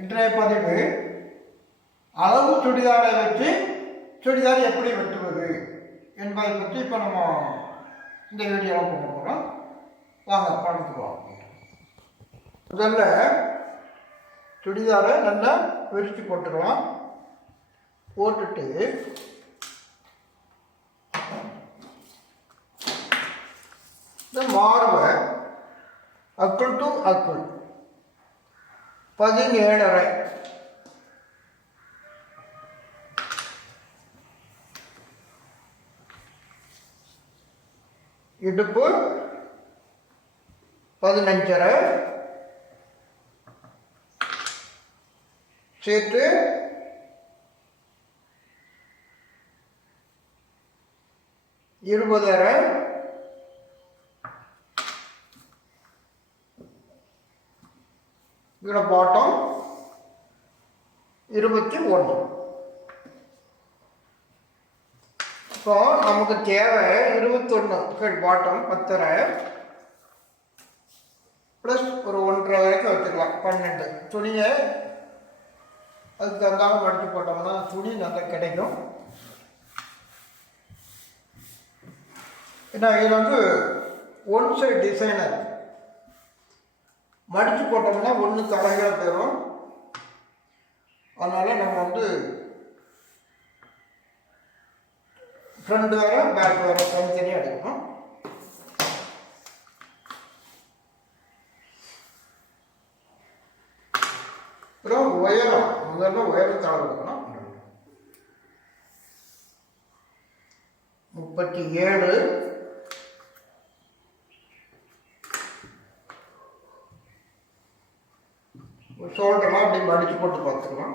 இன்றைய பதிவு அளவு சுடிதாரை வச்சு சுடிதார் எப்படி வெட்டுவது என்பதை பற்றி இப்போ நம்ம இந்த வீடியோவில் போக போகிறோம். வாங்க படத்துக்குவோம். முதல்ல சுடிதாரை நல்லா விரித்து போட்டுக்கலாம். போட்டுட்டு இந்த மார்பை அக்குள் டு அக்குள் 17.5 இடுப்பு 15.5 சேர்த்து 20.5 இதில் பாட்டம் 21. இப்போ நமக்கு தேவை 21 பாட்டம் 10.5 ப்ளஸ் ஒரு 1.5 வரைக்கும் வச்சுக்கலாம். 12 துணியை அதுக்கு தந்தாலும் மடித்து போட்டோம்னா துணி நல்லா கிடைக்கும். ஏன்னா இது வந்து ஒன் சைட் டிசைனர் மடித்து போட்டோம்னா ஒன்று தலைகளாக போயிடும். அதனால் நம்ம வந்து ஃப்ரண்ட் வேறு பேக் வேறு தனித்தனியாக எடுக்கணும். அப்புறம் உயரம் முதல்ல உயரத்தால் எடுக்கணும். 37 ஷோல்டர்லாம் அப்படி மடித்து போட்டு பார்த்துக்கலாம்.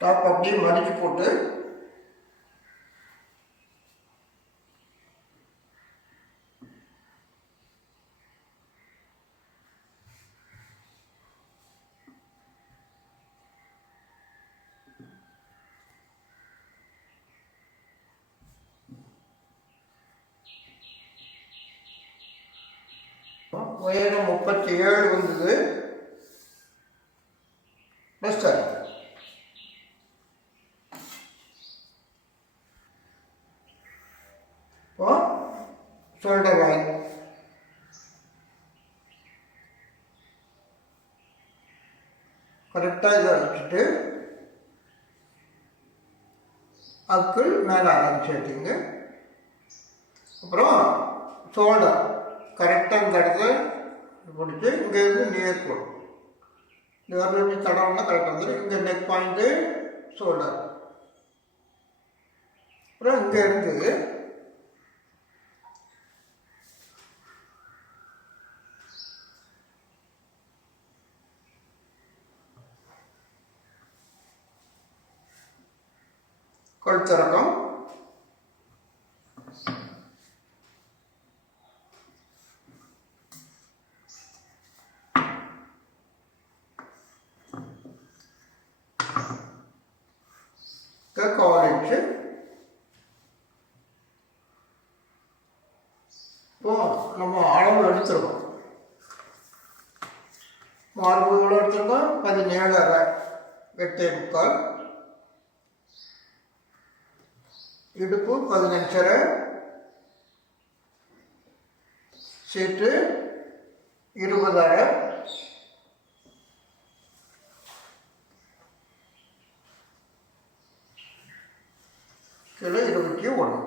டாப் அப்படியே மடித்து போட்டு உயரம் 37 வந்தது. பெஸ்டர் இப்போ ஷோல்டர் லைன் கரெக்டாக இதை வச்சுட்டு அக்குள் மேலே ஆரம்பிச்சுட்டிங்க. அப்புறம் ஷோல்டர் கரெக்டாக இந்த இடத்துல பிடிச்சி இங்கேருந்து நேர் போடும். இந்த வரல தடவைனா கரெக்டாக வந்துடும். இங்கே நெக் பாயிண்ட்டு ஷோல்டர். அப்புறம் இங்கேருந்து கழுத்திறக்கம் காலேஜ். இப்போ நம்ம அளவு எடுத்துருக்கோம். மார்பு எவ்வளோ எடுத்துருக்கோம்? 17.5 8.75. இடுப்பு 15.5 சேர்த்து 20.5 கீழே 21.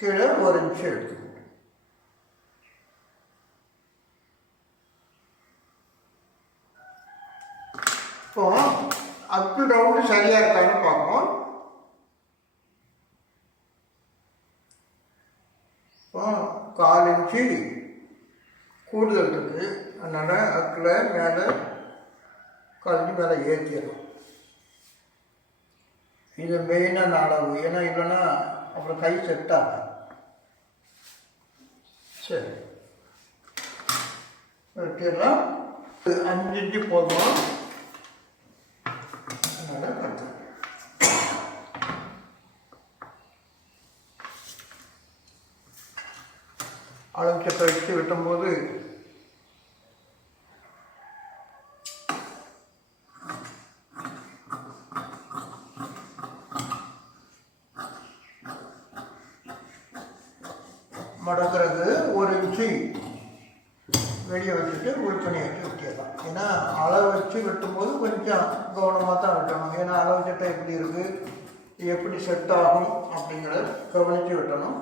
கீழே 1 இன்ச் எடுத்துக்கணும். இப்போ அப்பு ரவுண்டு சரியாக இருக்கான்னு பார்ப்போம். இப்போ 1/4 இன்ச்சு கூடுதல் இருக்குது. அதனால் அக்கில் மேலே 1/4 இன்ச்சு மேலே ஏற்றிடணும். இது மெயினான அளவு, ஏன்னா இல்லைன்னா அப்புறம் கை செட் ஆகும். சரி, வெட்டிடலாம். 5 இன்ச்சு போதும். அதனால் கட்டு அளவு சட்டை வச்சு வெட்டும்போது மடக்கிறது 1 இன்ச்சு வெளியே வச்சுட்டு ஒரு துணியை வச்சு வெட்டிடலாம். ஏன்னா அளவு வச்சு வெட்டும்போது கொஞ்சம் கவனமாக தான் வெட்டணும். ஏன்னா அளவு சட்டை எப்படி இருக்குது, எப்படி செட் ஆகும் அப்படிங்கிறத கவனித்து வெட்டணும்.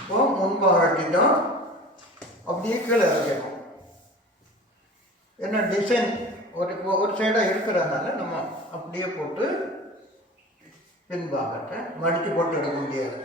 இப்போ முன்பாக வெட்டிட்டோம், அப்படியே கீழே இறக்கணும். ஏன்னா டிசைன் ஒரு சைடாக இருக்கிறதுனால நம்ம அப்படியே போட்டு பின்பாகத்தை மடித்து போட்டு எடுக்க முடியாது.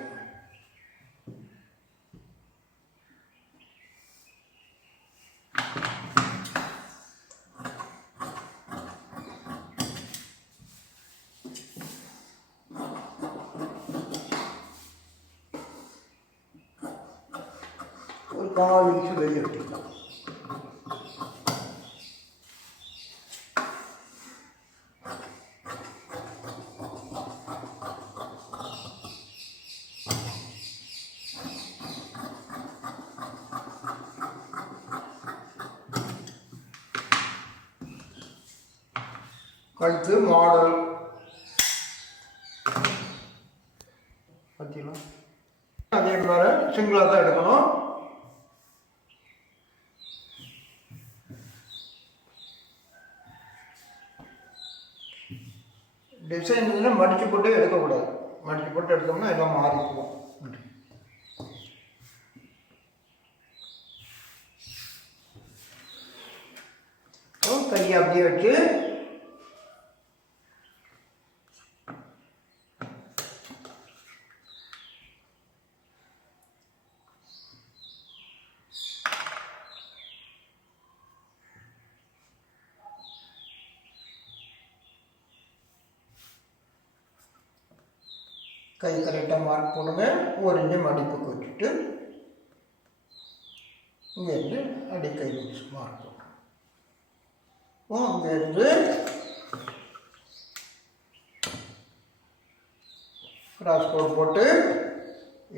ஒரு 4 இன்ச்சு வெளியே வெட்டிக்கலாம். கழுத்து மாடல் பார்த்தீங்களா, அதே மாதிரி சிங்கிளாக தான் எடுக்கணும். டிசைன் மடித்து போட்டு எடுக்கக்கூடாது. மடித்து போட்டு எடுத்தோம்னா எல்லாம் மாறிக்குவோம். கையை அப்படியே வச்சு கை கரெக்டாக மார்க் போடுங்க. 1 இன்ச்சு மடிப்புக்கு வச்சுட்டு இங்கேருந்து அடி கை வச்சு மார்க் போடுங்க. இங்கேருந்து கிராஸ் கோட் போட்டு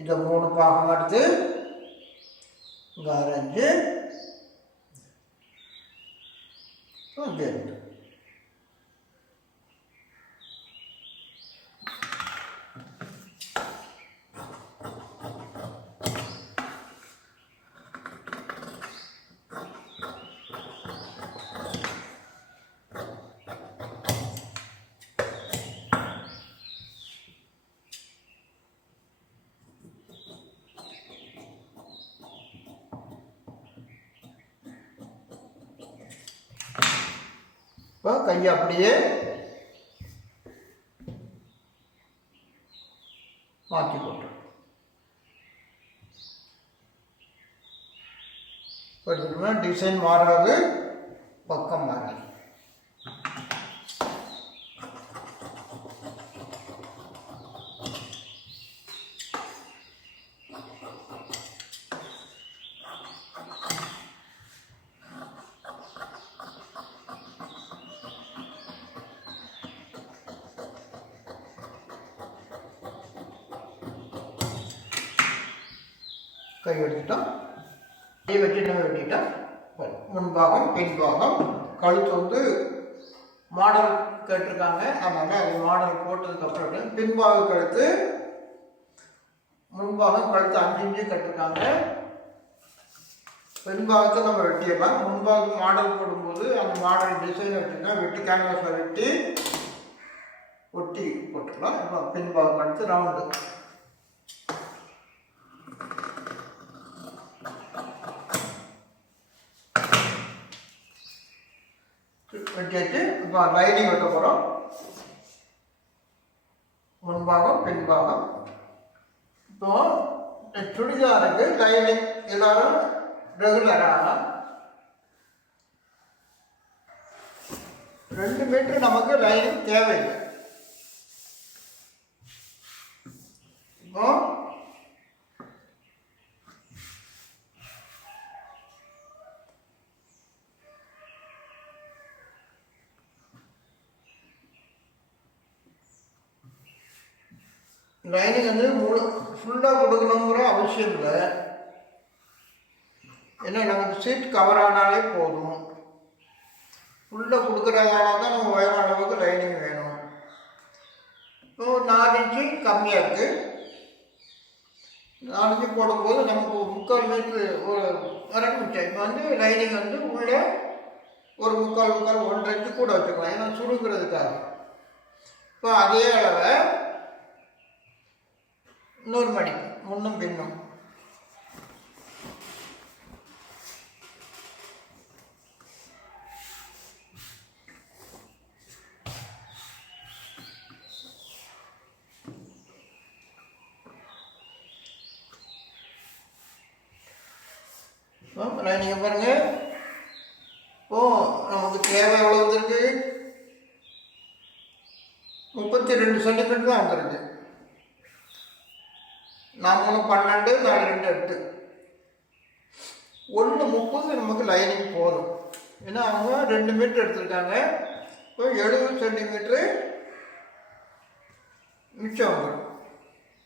இதை 3 பாகம் எடுத்து இங்கே 1/2 இன்ச்சு இங்கேருந்து கையை அப்படியே மாற்றி போட்டு டிசைன் மாறுறது, பக்கம் மாறுறது. கை எடுத்துட்டோம். கை வச்சு நம்ம வெட்டிட்டோம். முன்பாகம் பின்பாகம் கழுத்து மாடல் கேட்டிருக்காங்க. அதனால் அது மாடல் போட்டதுக்கப்புறம் பின்பாக கழுத்து முன்பாகம் கழுத்து 5 இன்ச்சு கட்டிருக்காங்க. பின்பாகத்தை நம்ம வெட்டிடலாம். முன்பாக மாடல் போடும்போது அந்த மாடல் டிசைன் வச்சுன்னா வெட்டி கேன்வாஸில் வெட்டி ஒட்டி போட்டுக்கலாம். இப்போ பின்பாகம் எடுத்து ரவுண்டு வெட்டியாச்சு. இப்போ லைனிங் வெட்ட போகிறோம். முன்பாகம் பின்பாகம். இப்போ சுடிதாருக்கு லைனிங் எல்லாரும் ரெகுலராக 2 மீட்டர் நமக்கு லைனிங் தேவையில்லை. இப்போ லைனிங் வந்து ஃபுல்லாக கொடுக்கணுங்கிற அவசியம் இல்லை. ஏன்னா நமக்கு சீட் கவர் ஆனாலே போதும். ஃபுல்லாக கொடுக்குறதால தான் நம்ம உயர அளவுக்கு லைனிங் வேணும். இப்போ 4 இன்ச்சு கம்மியாக இருக்குது. 4 இன்ச்சு போடும்போது நமக்கு 3/4 மீட்ரு ஒரு மிச்சம். இப்போ வந்து லைனிங் வந்து உள்ளே ஒரு 3/4 1/2 இன்ச்சு கூட வச்சுக்கலாம். ஏன்னா சுருங்கிறதுக்காக. இப்போ அதே அளவை இன்னொரு மணி முன்னும் பின்னும் நீங்கள் பாருங்க. இப்போ நமக்கு தேவை எவ்வளோ வந்துருக்கு? 32 சென்டிமீட்டர் தான் வந்துருக்கு. 4 12 4 2 8 1:30 நமக்கு லைனிங் போதும். ஏன்னா அவங்க 2 மீட்டர் எடுத்துருக்காங்க. இப்போ 70 சென்டிமீட்ரு மிச்சம் வந்துடும்.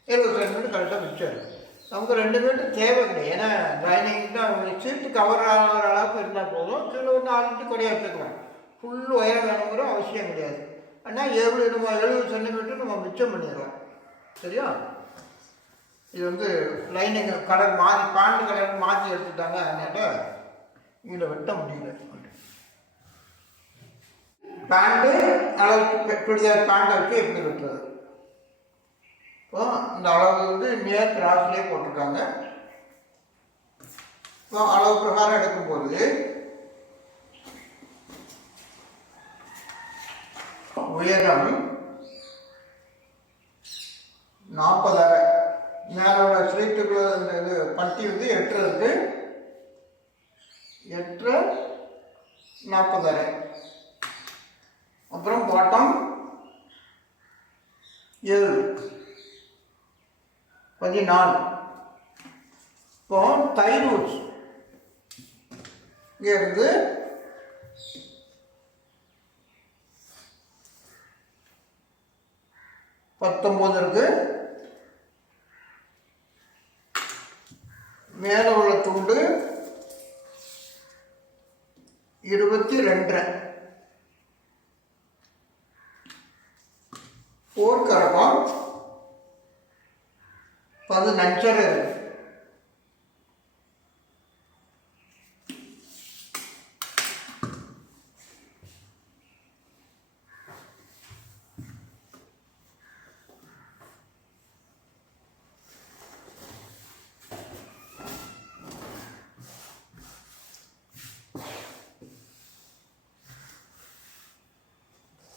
70 சென்டிமீட்டர் கரெக்டாக மிச்சம் இருக்குது. நமக்கு 2 மீட்டர் தேவை கிடையாது. ஏன்னா லைனிங் தான் அவங்க சீட்டு கவர் ஆகிற அளவுக்கு இருந்தால் போதும். கீழே ஒரு 4 இன்ச்சு கொடையாக எடுத்துக்கலாம். ஃபுல் உயரம் வேணுங்கிற அவசியம் கிடையாது. ஆனால் 70 சென்டிமீட்டர் நம்ம மிச்சம் பண்ணிடலாம். சரியா? இது வந்து லைனிங் கலர் மாற்றி பேண்ட் கலர் மாற்றி எடுத்துட்டாங்க. அதனால இதில் வெட்ட முடியல. பேண்ட்டு அளவு சுடிதார் பேண்ட்டை வச்சு எப்படி வெட்டுறது? இப்போ இந்த அளவு வந்து நேர் கிராஸ்லேயே போட்டிருக்காங்க. இப்போ அளவு பிரகாரம் எடுக்கும்போது உயரம் 40 அரை. மேலோட ஸ்லீட்டுக்குள்ள இந்த இது பட்டி வந்து 8 இருக்குது. 8 40 அரை. அப்புறம் பாட்டம் 7 14. இப்போ தை ரூட்ஸ் இங்கே இருந்து 19 இருக்கு. மேலே உள்ள துண்டு 22. 4 கரகம் 15 இருக்கு.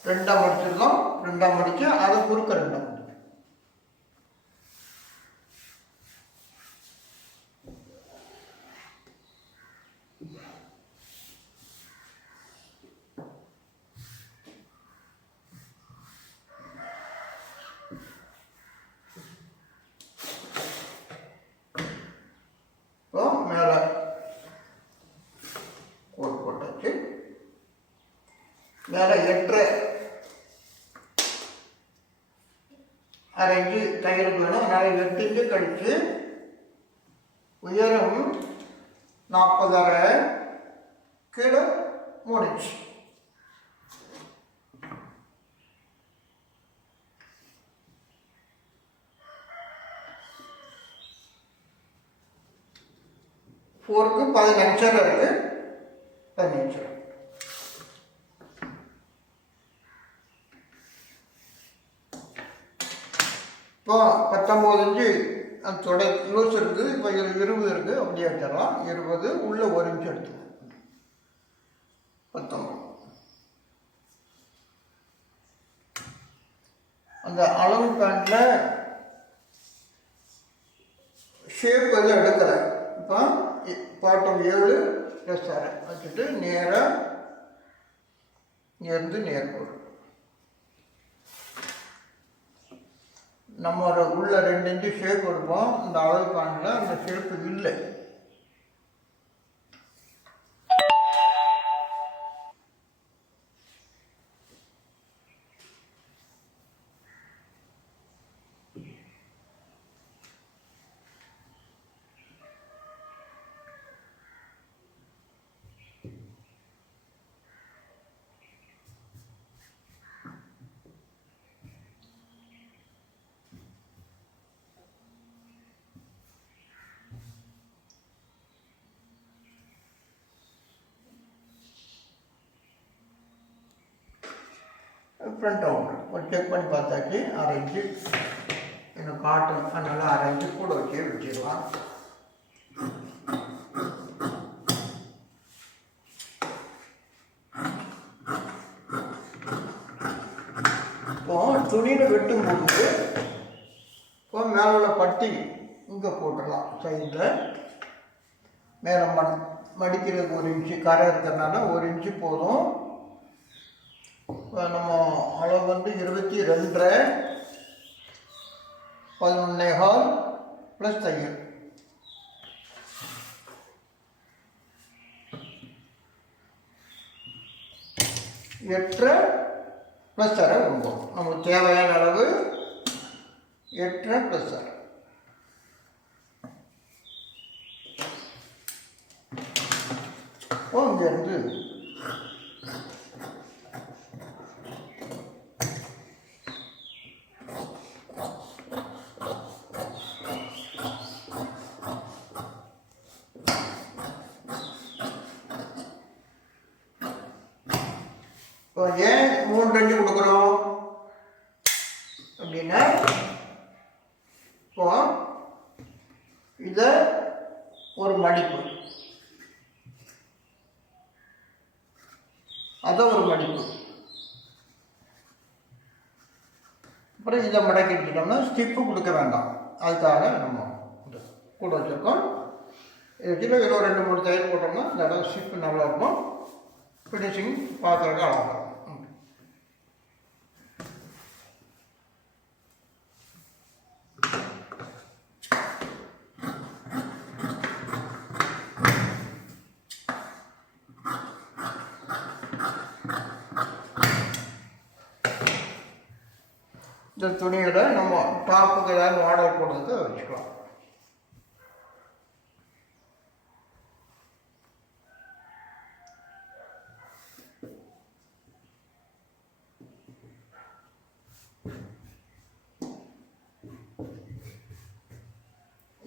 ரெண்டாம் மடிச்சிருக்கோம். ரெண்டாம் மடிச்சு அதை குறுக்க ரெண்டாம் மடிச்சு. இப்போ மேலே கோட் போட்டாச்சு. மேலே 8 அரை இன்ச்சு தையலுக்கு வேணும். அதனால் 8 இன்ச்சு கழித்து உயரம் 40 அரை, கீழே 3 இன்ச்சு. ஃபோருக்கு 15 இருக்கு. 15. இப்போ 19 இன்ச்சு அந்த தொடை லூஸ் இருக்குது. இப்போ இதில் 20 இருக்குது, அப்படியே வச்சிடலாம். 20 உள்ள 1 இன்ச்சு எடுத்துக்கணும். 19 அந்த அளவு பேண்டில் ஷேப் எதுவும் எடுக்கலை. இப்போ பாட்டம் 7 ப்ளஸ் 6 வச்சுட்டு நேராக இங்கேருந்து நேர்கோடு. நம்ம உள்ள 2 இன்ச்சு ஷேப் எடுப்போம். இந்த அளவு பேண்டில் அந்த ஷேப்பு இல்லை. ஃப்ரண்ட் ரவுண்டு ஒரு செக் பண்ணி பார்த்தாச்சு. 1/2 இன்ச்சு இன்னும் காட்டன், அதனால் 1/2 இன்ச்சு கூட வச்சு வச்சிடலாம். இப்போ துணியில் வெட்டும்போது இப்போ மேலே உள்ள பட்டி இங்கே போட்டுடலாம். சைடில் மேலே மடிக்கிறதுக்கு 1 இன்ச்சு கரை இருக்கிறதுனால 1 இன்ச்சு போதும். நம்ம அளவு 22 11.25 ப்ளஸ் தையல். எட்டு ப்ளஸ் 1/2 9. நமக்கு தேவையான அளவு 8 ப்ளஸ் 1/2. இங்கேருந்து ஏன் 3 இன்ச்சு கொடுக்குறோம் அப்படின்னா, இப்போ இதை ஒரு மடிப்பு, அதை ஒரு மடிப்பு, அப்புறம் இதை மடக்கி வச்சுட்டோம்னா ஸ்டிப்பு கொடுக்க வேண்டாம். அதுக்காக நம்ம கூட வச்சுருக்கோம். இதில் 2-3 தையல் போட்டோம்னா இந்த இடம் ஸ்டிப்பு நல்லா இருக்கும். ஃபினிஷிங் பார்க்குறதுக்கு அழகாக இருக்கும். இந்த துணியோட நம்ம டாப்புக்கு ஏதாவது மாடல் போடுறதுக்கு வச்சுக்கலாம்.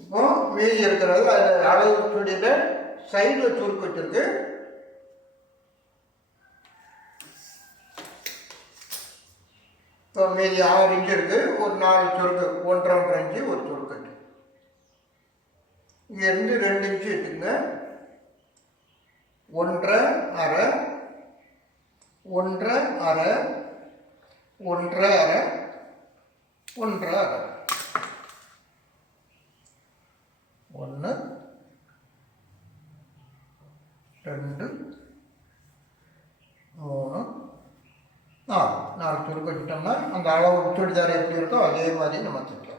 இப்போ மீதி இருக்கிறது அது அளவு துணியில் சைடில் சுருக்கு வச்சிருக்கு. இப்போ மீதி 6 இன்ச்சு இருக்குது. ஒரு 4 சுருக்கு, 1.5 இன்ச்சு ஒரு சுருக்கு. இங்கேருந்து 2 இன்ச்சு எடுத்துங்க. 1.5 1.5 1.5 1.5 1.5 1 2 3 4 சுருக்கு வச்சுட்டோம்னா அந்த அளவு சுடிதார் எப்படி இருக்கோ அதே மாதிரி நம்ம தைக்கலாம்.